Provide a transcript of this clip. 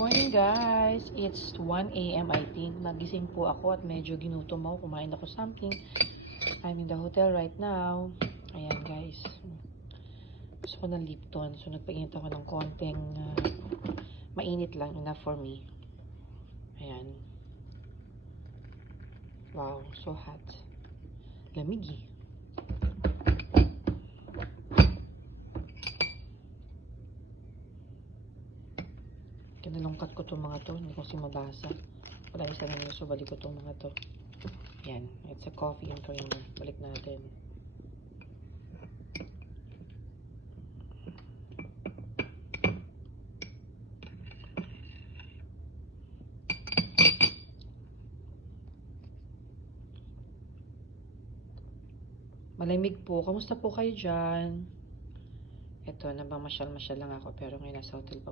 Morning guys! It's 1 a.m. I think. Nagising po ako at medyo ginutom ako. Kumain ako something. I'm in the hotel right now. Ayan guys. Gusto ko ng Lipton. So nagpainit ako ng konting mainit lang. Enough for me. Ayan. Wow, so hot. Lamig eh. Kinalungkat ko itong mga to. Hindi ko kasi mabasa. Wala isa na nyo. So balik ko itong mga to. Yan. It's a coffee and creamer. Balik natin. Malamig po. Kamusta po kayo dyan? Ito, nabamasyal-masyal lang ako. Pero ngayon nasa hotel pa